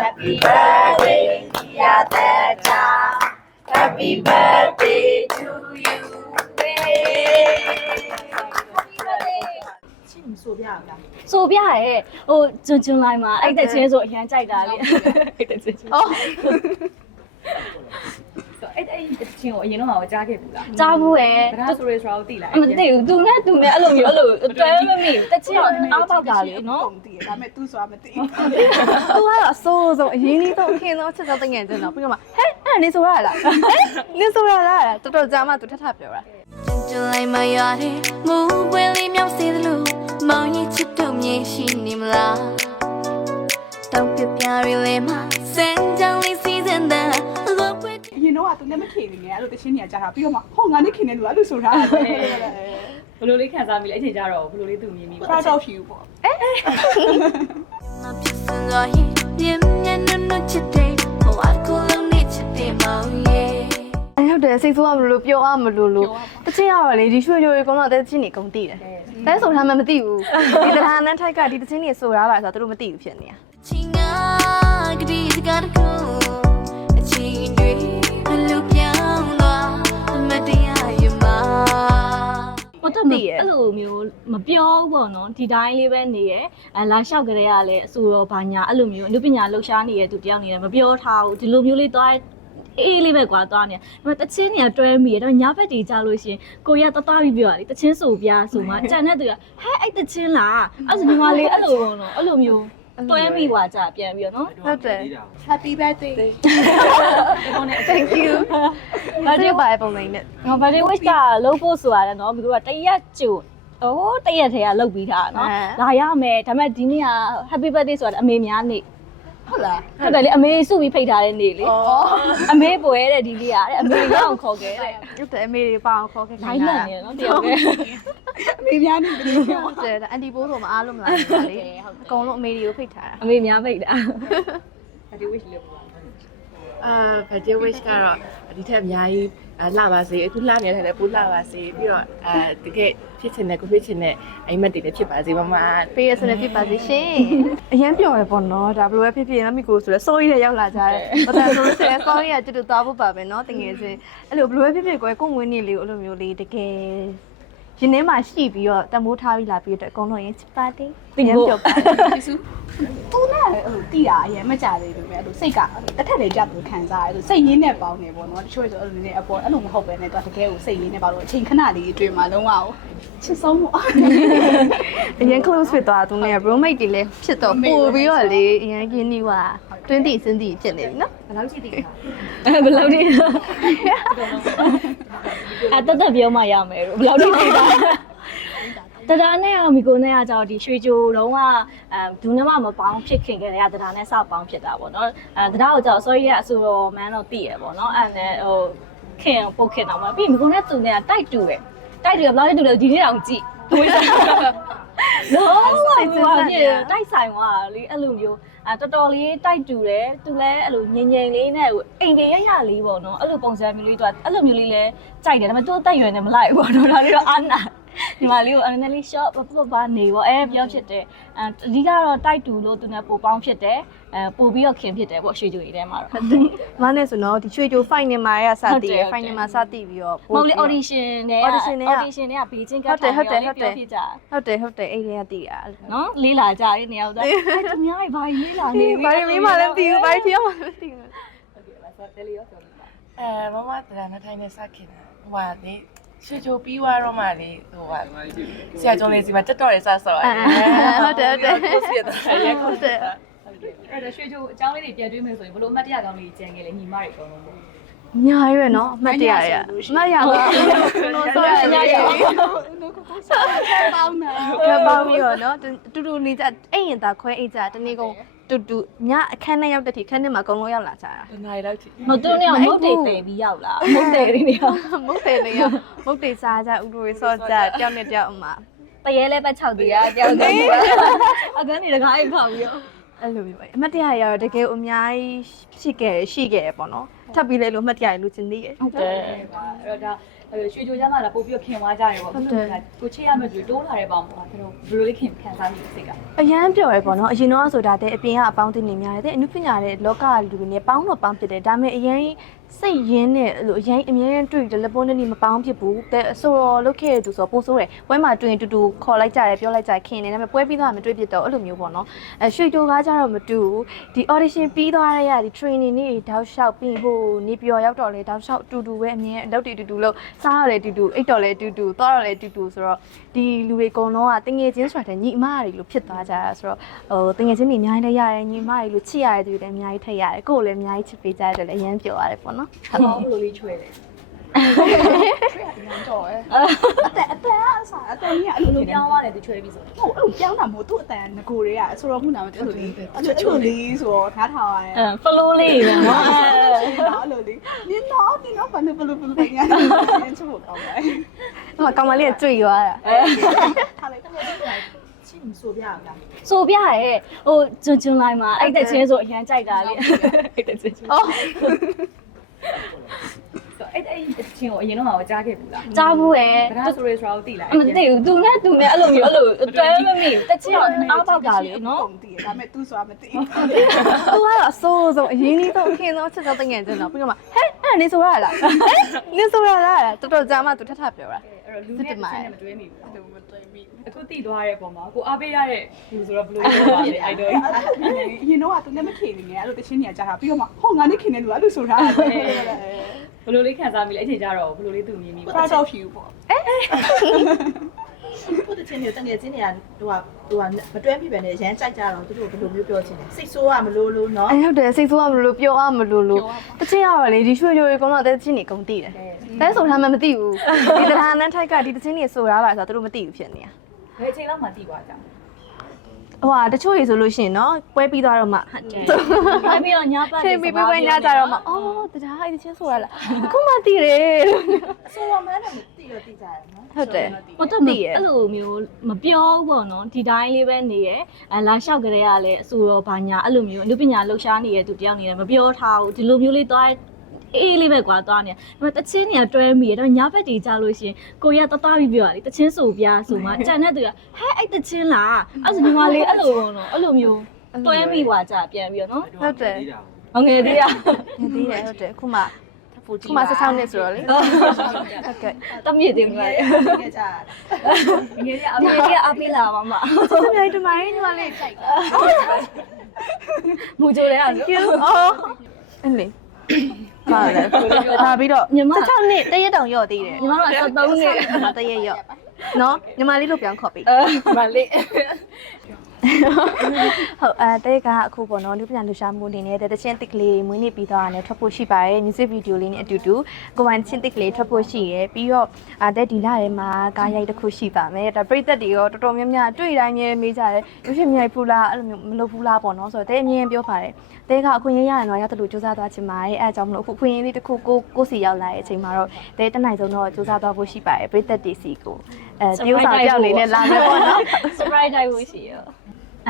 Happy birthday dear Tata Happy birthday to you ဆိုပြရဲ့ဟိုကျွန်းကျွန်းလိုက်မှာအဲ့တဲ့ချင်းဆိုအရန်ကြိုက်တာလေအဲ့တဲ့ချင်းအော်အဲ့အဲ့ဒီ ချင်းကိုအရင်တော့ကကြားခဲ့ဘူးလားကြားဘူးရယ်ဒါဆိုရယ်ဆိုတာကိုသိလားမသိဘူးသူနဲ့သူနဲ့အဲ့လိုမျိုးအဲ့လိုတွဲမမိတချင်းတော့အားပေါက်တာလေနော်ပုံသိရဒါပေမဲ့သူဆိုတာမသိသူကတော့အဆိုးဆုံးအရင်ကြီးဆုံးခင်ဆုံးချက်ဆုံးတငယ်ချင်းတော့ပြီးတော့မှဟဲ့အဲ့နင်ဆိုရလားဟဲ့နင်ဆိုရလားတော်တော်ကြာမှသူထထပြောတာကျန်လိုက်မရတဲ့မူပွင့်လေးမြောက်စေသလိုမောင်ကြီးချစ်တို့မြေရှိနေမလားတောင်ပြပြရီလေးမှာစံကြောင်လေး အရင်တော့က तू နဲ့မခင်နေငယ်အဲ့လိုတချင်းနေကြတာပြီးတော့မှဟောငါနဲ့ခင်နေလို့အဲ့လိုဆိုတာလေဘယ်လိုလေးခံစားမိလဲအချိန်ကြတော့ဘယ်လိုလေးသူမြင်မိပါ proud of you ပေါ့မဖြစ်စင်တော့ရင်ပြင်းပြင်းနုနုချစ်တဲ့ဘဝကိုလုံးနဲ့ချစ်တဲ့မောင်ရဲ့အဲ့ဟုတ်တယ်စိတ်ဆိုးရမလို့ပြောရမလို့လို့တချင်းရတော့လေဒီရွှေကြိုတွေကတော့တဲ့ချင်းနေကုန်တည်တယ်ဒါဆိုထားမှမသိဘူးဒီတလားနန်းထိုက်ကဒီတချင်းနေဆိုတာပါဆိုတော့သူတို့မသိဘူးဖြစ်နေတာ ဟုတ်တယ်မအဲ့လိုမျိုးမပြောဘူးပေါ့နော်ဒီတိုင်းလေးပဲနေရအဲလာလျှောက်ကြရလဲအဆိုတော့ဘာညာအဲ့လိုမျိုးအနုပညာလှူရှားနေတဲ့သူတယောက်နေတယ်မပြောထားဘူးဒီလိုမျိုးလေးသွားအေးလေးပဲကွာသွားနေဒါပေမဲ့တချင်းနေတွဲမိရဒါပေမဲ့ညာဘက်တီကြလို့ရှင်ကိုရတသားပြီးပြောတာလေတချင်းဆိုပြဆိုမှကြံတဲ့သူကဟဲအဲ့တချင်းလားအဲ့ဆိုညီမလေးအဲ့လိုပေါ့နော်အဲ့လိုမျိုး တွဲမိသွားကြပြန်ပြီးတော့နော် ဟုတ်တယ် Happy birthday ဒီကုန်းနဲ့ Thank you ဘာကြည့်ပါပုံလေးနဲ့ ငါ birthday wish ကလုပ်ဖို့ဆိုရတယ်နော်ပြီးတော့တရက်ကြိုအိုးတရက်ထဲကလုပ်ပြီးသားနော်လာရမယ်ဒါပေမဲ့ဒီနေ့က happy birthday ဆိုတာအမေများနေ့ ဟုတ်လားဟုတ်တယ်လေအမေစုပြီးဖိတ်ထားတဲ့နေ့လေဩအမေပွဲတဲ့ဒီလေးရတယ်အမေရအောင်ခေါ်ခဲ့တဲ့ဟုတ်တယ်အမေတွေပါအောင်ခေါ်ခဲ့လိုက်လန့်နေနော်တယောက်ပဲအမေများနေတယ်ဟုတ်တယ်အန်တီဘိုးဆိုမအားလို့မလားလေအကုန်လုံးအမေတွေကိုဖိတ်ထားတာအမေများဖိတ်တာဒီ wish လေးပေါ့ အာ birthday wish ကတော့ဒီထက်အများကြီးလှပါစေအခုလှနေတဲ့ထက်လည်းပိုလှပါစေပြီးတော့အာတကယ်ဖြစ်ချင်တဲ့ကိုဖြစ်ချင်တဲ့အိမ်မက်တွေလည်းဖြစ်ပါစေမမပေးရစလည်းဖြစ်ပါစေရှင်အရင်ပြောရပေါ့နော်ဒါဘလို့ပဲဖြစ်ဖြစ်မမီကိုဆိုတော့ sorry နဲ့ရောက်လာကြတယ်ဘာသာဆိုလို့ဆိုရင် sorry ကတူတူသွားဖို့ပါပဲနော်တကယ်ချင်းအဲ့လိုဘလို့ပဲဖြစ်ဖြစ်ကိုယ်ကိုငွေနေလေးကိုအဲ့လိုမျိုးလေးတကယ် ရင်ထဲမှာရှိပြီးတော့တမိုးထားပြီးလာပြီးတော့အကုန်လုံးရင်ချပါတေးပြောပါကျေးဇူးသူနဲ့အဲ့လိုတီးတာအရင်မကြသေးဘူးမဲ့အဲ့လိုစိတ်ကတစ်ထက်လေးကြပ်လို့ခံစားရတယ်စိတ်ရင်းနဲ့ပေါင်းနေပေါ့နော်တချို့ဆိုအဲ့လိုနေအပေါ်အဲ့လိုမဟုတ်ပဲねသူကတကယ်ကိုစိတ်ရင်းနဲ့ပေါင်းလို့အချိန်ခဏလေးအတွင်းမှာလုံးဝချစ်ဆုံးပေါ့အရင် close ဖြစ်သွားသူနဲ့ roommate တွေလည်းဖြစ်တော့ပို့ပြီးတော့လေအရင်ကင်းနေွာတွင်းတီစင်းတီဖြစ်နေပြီနော်ဘယ်လောက်ရှိသေးလဲဘယ်လောက်ထိ အတတ်တပြောမှရမယ်ဘယ်လောက်ထိနေတာတဒါနဲ့အမီကိုနဲ့ကကြောင့်ဒီရွှေကြိုတော့ကအဲဒူးနမမပေါင်းဖြစ်ခင်ခဲ့တဲ့တဒါနဲ့စပေါင်းဖြစ်တာပေါ့နော်အဲတဒါကိုကြောင့် sorry ရဲ့အဆိုတော်မန်းတော့တည်ရပေါ့နော်အဲ့နဲ့ဟိုခင်ပုတ်ခင်တော့မှာပြီးမီကိုနဲ့သူနဲ့တိုက်တူတယ်တိုက်တူရဘယ်လောက်တူလဲဒီနေ့တောင်ကြည့်လုံး ဝပြတိုက်ဆိုင်သွားလေအဲ့လိုမျိုးအဲတော်တော်လေးတိုက်တူတယ်သူလည်းအဲ့လိုငြိမ်ငြိမ်လေးနဲ့အိမ်ကြီးရရလေးပေါ့နော်အဲ့လိုပုံစံမျိုးလေးတော့အဲ့လိုမျိုးလေးလဲကြိုက်တယ်ဒါပေမဲ့သူ့တက်ရွယ်နေမလိုက်ဘူးပေါ့နော်ဒါလေးတော့အာနာ ဒီမလေးကိုအနေနဲ့လေး short ပပပါနေပေါ့အဲပြောဖြစ်တယ်အဲအဓိကတော့တိုက်တူလို့သူနဲ့ပိုပေါင်းဖြစ်တယ်အဲပိုပြီးတော့ခင်ဖြစ်တယ်ပေါ့ရွှေကြိုကြီးထဲမှာတော့မနဲ့ဆိုတော့ဒီရွှေကြို fight နေမှာရစဟုတ်တည်တယ်ရဟုတ်တယ် fight နေမှာစတည်ပြီးတော့မဟုတ်လေ audition နဲ့ audition နဲ့က audition နဲ့ကဘေးချင်းကဟုတ်တယ်ဟုတ်တယ်ထိုင်ဟုတ်တယ်ပြောဖြစ်ကြဟုတ်တယ်ဟုတ်တယ်အဲ့ဒီကတည်ရနော်လေးလာကြတဲ့နေရာတော့အဲသူများကြီးဘာကြီးလေးလာနေဒီဘာလို့မင်းမလည်းတည်ဘူးဘာဖြစ်မှမတည်ဘူးတယ်လီရောပြောပြပါအဲမမတရားနဲ့ထိုင်နေစခင်တာဟိုဟာလေ ရွှေချိုပြီးသွားတော့မှလေဟိုဟာဆရာကျော်လေးစီမှာတက်တော့ရစဆော်ရတယ်ကိုစီရတာရဲခုဟုတ်တယ်အဲ့ဒါရွှေချိုအကြောင်းလေးတွေပြန်တွေးမယ်ဆိုရင်ဘလို့အမှတ်တရကောင်းလေးကြံခဲ့လေညီမတွေအကုန်လုံးပေါ့ညာရွယ်နော်အမှတ်တရရအမှတ်ရပါဘူးဆိုရညာရပေါင်းတာကပေါင်းပြီးတော့နော်တူတူနေကြအဲ့ရင်သာခွဲအိတ်ကြတနေ့ကုန် တူတူညအခန်းထဲရောက်တဲ့ထိခန်းထဲမှာအကုန်လုံးရောက်လာကြတာတနားရီလောက်ထိမဟုတ်သူနဲ့မုတ်တေတေပြီးရောက်လာမုတ်တေလေးနေရောက်မုတ်တယ်လေမုတ်တယ်စားကြဥတို့ရဆော့ကြတယောက်နဲ့တယောက်အမတရေလဲပဲ6တေရတယောက်တည်းအခန်းနေတကားအိတ်ဖောက်ပြီးတော့အဲ့လိုမျိုးပဲအမှတ်တရရတော့တကယ်အများကြီးရှိခဲ့တယ်ရှိခဲ့တယ်ပေါ့နော်ထပ်ပြီးလဲလို့အမှတ်တရလူချင်းသေးရဲ့ဟုတ်တယ်အဲ့တော့ဒါ ရွှေကြိုကျမှလာပို့ပြီးတော့ခင်သွားကြတယ်ပေါ့ကိုချေရမယ်ဆိုတိုးလာတဲ့ပေါင်းပေါ့ကျွန်တော်ဘယ်လိုလေးခင်ခံစားမိစိတ်ကအရန်ပြော်ရပေါ့နော်အရင်တော့ဆိုတာတဲ့အပြင်ကအပေါင်းအသင်းတွေများတယ်တဲ့အနုပညာတဲ့လောကလူတွေနဲ့ပေါင်းတော့ပေါင်းဖြစ်တယ်ဒါပေမဲ့အရင် စိတ်ရင်းနဲ့အဲ့လိုအရင်အမြဲတမ်းတွေ့တယ်လက်ပေါ်နဲ့နေမပေါင်းဖြစ်ဘူးတဲ့အဆိုတော်လုတ်ခဲ့တဲ့သူဆိုပို့ဆိုးတယ်ပွဲမှာတွေ့ရင်တူတူခေါ်လိုက်ကြတယ်ပြောလိုက်ကြတယ်ခင်နေဒါပေမဲ့ပွဲပြီးသွားမှမတွေ့ဖြစ်တော့အဲ့လိုမျိုးပေါ့နော်အဲရွှေကြိုကားကြတော့မတူဘူးဒီ audition ပြီးသွားရရဒီ training တွေတောက်လျှောက်ပြီးဟိုနေပြော်ရောက်တော့လေတောက်လျှောက်တူတူပဲအမြဲအလုပ်တွေတူတူလုပ်စားရလေတူတူအိတ်တော်လေတူတူသွားရလေတူတူဆိုတော့ဒီလူတွေအကုန်လုံးကတငယ်ချင်းဆိုတာတဲ့ညီအမတွေလို့ဖြစ်သွားကြတာဆိုတော့ဟိုတငယ်ချင်းတွေအများကြီးလည်းရတယ်ညီမတွေလို့ချစ်ရတယ်သူတွေလည်းအများကြီးထက်ရတယ်ကိုယ်လည်းအများကြီးချစ်ပေးကြတယ်လည်းအရင်ပြောရတယ်ပေါ့နော်ဟောဘယ်လိုလေးချွဲလဲအသက်အသက်အစားအသက်ကြီးကအဲ့ဘယ်လိုလိုပြောပြောင်းင်းသွားလဲသူချွဲပြီးဆိုဟုတ်အဲ့လိုပြောင်းတာမို့သူ့အတန်ငကိုတွေကဆိုတော့ခုနကအဲ့လိုလေးအချို့ချို့လေးဆိုတော့နားထောင်ရတယ်အဲ flow လေးပဲနော်အဲ့လိုလေးနင်တော့နင်တော့ဘာလို့ဘလို့ဘလို့ညာနေချို့ကောင်းပါဟိုကောင်မလေးကကြွေသွားတာထားလိုက်တော့ချင်းဆိုပြရအောင်ဆိုပြရဲဟိုကျွန်းကျွန်းလိုက်မှာအဲ့တဲ့ချင်းဆိုအရန်ကြိုက်တာလေအဲ့တဲ့ချင်းအော် အဲ့အဲ့ချင်းကိုအရင်တော့ကြားခဲ့ဘူးလားကြားဘူးရဲ့ဗဒါဆိုရဲဆိုတော့သိလားမသိဘူးသူနဲ့သူနဲ့အဲ့လိုမျိုးအဲ့လိုတွဲမမိတချင်းအားပေါက်တာလေနော်ပုံတည်ဒါပေမဲ့သူဆိုတာမသိဘူးသူကတော့အဆိုးဆုံးအရင်ကြီးဆုံးခင်ဆုံးချစ်ဆုံးတငယ်ချင်းတော့ပြီးတော့မှဟဲ့အဲ့နေဆိုရလားဟဲ့နေဆိုရလားတော်တော်ကြာမှသူထထပြောတာ အဲ့တော့လူနဲ့ချင်းနဲ့မတွဲမိဘူးသူမတွဲမိအခုတည်သွားတဲ့ပုံမှာကိုအားပေးရတဲ့လူဆိုတော့ဘယ်လိုလုပ်ပါလဲ idol ရင်တော့ကသူလည်းမခင်နေငယ်အဲ့လိုတချင်းနေကြတာပြီးတော့မှဟောငါနဲ့ခင်နေလို့အဲ့လိုဆိုတာဘယ်လိုလေးခံစားမိလဲအချိန်ကြတော့ဘယ်လိုလေးသူမြင်မိပါ proud of you ပေါ့ ကိုတချင်းတွေတငယ်ချင်းတွေကဟိုကဟိုကမတွဲမိပဲနဲ့ရမ်းကြိုက်ကြတော့သူတို့ဘယ်လိုမျိုးပြောချင်လဲစိတ်ဆိုးရမလို့လို့နော် အဲ့ဟုတ်တယ်စိတ်ဆိုးရမလို့ပြောရမလို့လို့တချင်းရတော့လေဒီရွှေကြိုတွေကတော့တဲ့ချင်းတွေကုန်တည်တယ်တဲဆိုထားမှမသိဘူးဒီတရားနဲ့ထိုက်ကဒီတချင်းတွေဆိုတာပါဆိုတော့သူတို့မသိဘူးဖြစ်နေတာဘယ်အချိန်လောက်မှတည်သွားကြ ဟိုဟာတချို့ရေဆိုလို့ရှိရင်နော်ပွဲပြီးသွားတော့မှဟုတ်တယ်အဲ့ပြီးတော့ညပတ်ချိန်ပြီးပွဲညကြတော့မှအော်တရားအဲ့ဒီချင်းဆိုတာလားအခုမှသိတယ်ဆိုရမှန်းတော့တိတော့တိကြတယ်နော်ဟုတ်တယ်ဟိုတော့မအဲ့လိုမျိုးမပြောဘူးပေါ့နော်ဒီတိုင်းလေးပဲနေရအဲလာလျှောက်ကြတဲ့ကလည်းအဆူတော့ဘာညာအဲ့လိုမျိုးအနုပညာလှူရှားနေတဲ့သူတယောက်နေတယ်မပြောထားဘူးဒီလိုမျိုးလေးသွား အေးလေးပဲကွာသွားနေဒါပေမဲ့တချင်းနေတွဲမိရဒါပေမဲ့ညဘက်တွေကြာလို့ရှိရင်ကိုရတသားပြီးပြောတာလေတချင်းဆိုပြဆိုမှကြံတဲ့သူကဟဲအဲ့တချင်းလားအဲ့ဆိုညီမလေးအဲ့လိုပေါ့နော်အဲ့လိုမျိုးတွဲမိသွားကြပြန်ပြီးတော့နော်ဟုတ်တယ်ဟောငယ်သေးရနေသေးတယ်ဟုတ်တယ်အခုမှခုမှ16နှစ်ဆိုတော့လေဟုတ်ကဲ့တမြင့်တင်ပါလေငယ်ကြတာငယ်လေးအအမေကြီးအပေးလာပါမသူများဒီမိုင်းဒီမှာလေးကြိုက်တာမူကြိုလဲအဲ့ကျူအော်အဲ့လေ ပါလေဒါပြီးတော့ညီမ 16နှစ်တရက်တောင်ရော့သေးတယ်ညီမတို့က73နှစ်ငါတရက်ရော့နော်ညီမလေးလို့ပြောင်းခေါ်ပေးအဲမလေး ဟုတ်အဲတဲ့ကအခုပေါ့နော်လူပညာလူရှာမှုအနေနဲ့တဲ့ချင်းတစ်ကလေးမွေးနေ့ပြီးသွားတာနဲ့ထွက်ဖို့ရှိပါတယ် music video လေးနဲ့အတူတူကိုဝန်ချင်းတစ်ကလေးထွက်ဖို့ရှိရယ်ပြီးတော့အာတဲ့ဒီလာထဲမှာကားရိုက်တစ်ခုရှိပါမယ်ဒါပရိသတ်တွေရောတော်တော်များများတွေ့တိုင်းမြဲမေးကြတယ်ရွှေမြိုင်ဖူလားအဲ့လိုမျိုးမလုပ်ဘူးလားပေါ့နော်ဆိုတော့တဲ့အမြင်ပြောပါတယ်တဲ့ကအခွင့်အရေးရရင်တော့ရတယ်လို့စူးစမ်းသွားချင်ပါတယ်အဲအကြောင်းမလို့အခုအခွင့်အရေးလေးတစ်ခုကိုကိုစီရောက်လာတဲ့အချိန်မှာတော့တဲ့တနိုင်ဆုံးတော့စူးစမ်းသွားဖို့ရှိပါတယ်ပရိသတ်တွေစီကိုအဲတရုပ်ဆောင်ကြောက်နေနဲ့လာမယ်ပေါ့နော် surprise တိုက်ဖို့ရှိရ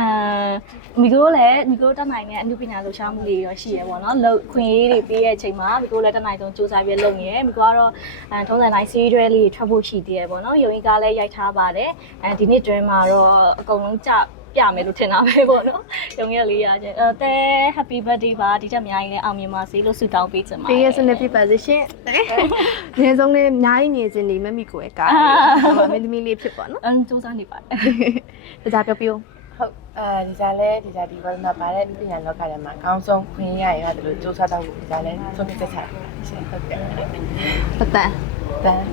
အဲမိကိုလည်းမိကိုတက်နိုင်တဲ့အမှုပညာလှူရှားမှုတွေရောရှိရပေါ့နော်လုံခွင့်ရေးတွေပေးတဲ့အချိန်မှာမိကိုလည်းတက်နိုင်ဆုံးစူးစမ်းပြီးလုပ်နေရမိကိုကတော့အဲထုံးစံတိုင်း series တွေလေးထွက်ဖို့ရှိသေးရပေါ့နော်ယုံရင်ကားလည်းရိုက်ထားပါတယ်အဲဒီနေ့တွင်မှာတော့အကုန်လုံးကြပြမယ်လို့ထင်တာပဲပေါ့နော်ရုံရက်လေးရချင်းအဲတဲ happy birthday ပါဒီတက်အများကြီးလည်းအောင်မြင်ပါစေလို့ဆုတောင်းပေးချင်ပါတပေးယ်ရစနေပြပါစေရှင်။အရင်ဆုံးလေးအများကြီးနေစင်နေမမိကိုရဲ့ကားလေးမင်းသမီးလေးဖြစ်ပါနော်အမ်စူးစမ်းနေပါတယ်။ဒါကြပြောပြောဟုတ် အဲဒီစားလဲဒီစားဒီဘာလို့ပါတဲ့ပညာလောကထဲမှာအကောင်းဆုံးခွင့်ရရရတယ်လို့စူးစမ်းတော့ဒီစားလဲဆုံးဖြတ်ချက်ချတာရှင်ဟုတ်ကဲ့ပတန်တန်း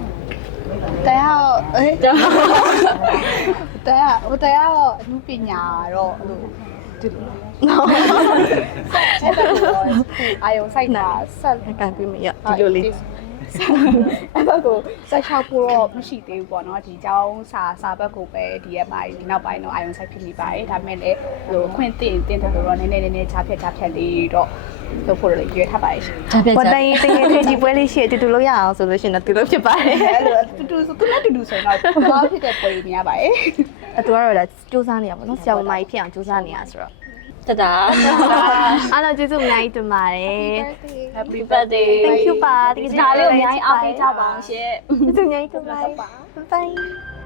တရားအေးတရားဟိုတရားတော့အမှုပညာတော့အဲ့လိုဒီလိုဆက်တဲ့ကိုအာယုံစိုက်တာဆက်အကန်ပြမရဒီလိုလေး အဲ့ဘက်ကိုဆက်ချောက်ဖို့တော့မရှိသေးဘူးပေါ့နော်ဒီအကြောင်းစာစာဘက်ကိုပဲဒီရက်ပိုင်းဒီနောက်ပိုင်းတော့အာယုံစိုက်ဖြစ်နေပါတယ်ဒါပေမဲ့လည်းဟိုခွင့်တင်တင်တယ်လို့တော့နည်းနည်းနည်းနည်းချားဖြတ်ချားဖြတ်လေးတော့လုပ်ဖို့လည်းရွေးထားပါတယ်ရှင်ပတန်ရင်တင်ရင်ဒီပွဲလေးရှိတူတူလို့ရအောင်ဆိုလို့ရှိရင်တော့တူလို့ဖြစ်ပါတယ်အဲ့လိုတူတူဆိုတူနဲ့တူတူဆိုတော့ဘာဖြစ်တဲ့ပွဲကြီးများပါတယ်။အတူကတော့ဒါစူးစမ်းနေရပါတော့။ဆရာမကြီးဖြစ်အောင်စူးစမ်းနေရဆိုတော့ တတာအားလုံးကျေးဇူးအများကြီးတင်ပါတယ် Happy birthday Thank you ပါတကယ်ဒါလေးကိုအများကြီးအားပေးကြပါအောင်ရှင်ကျေးဇူးအများကြီးတင်ပါတယ် bye bye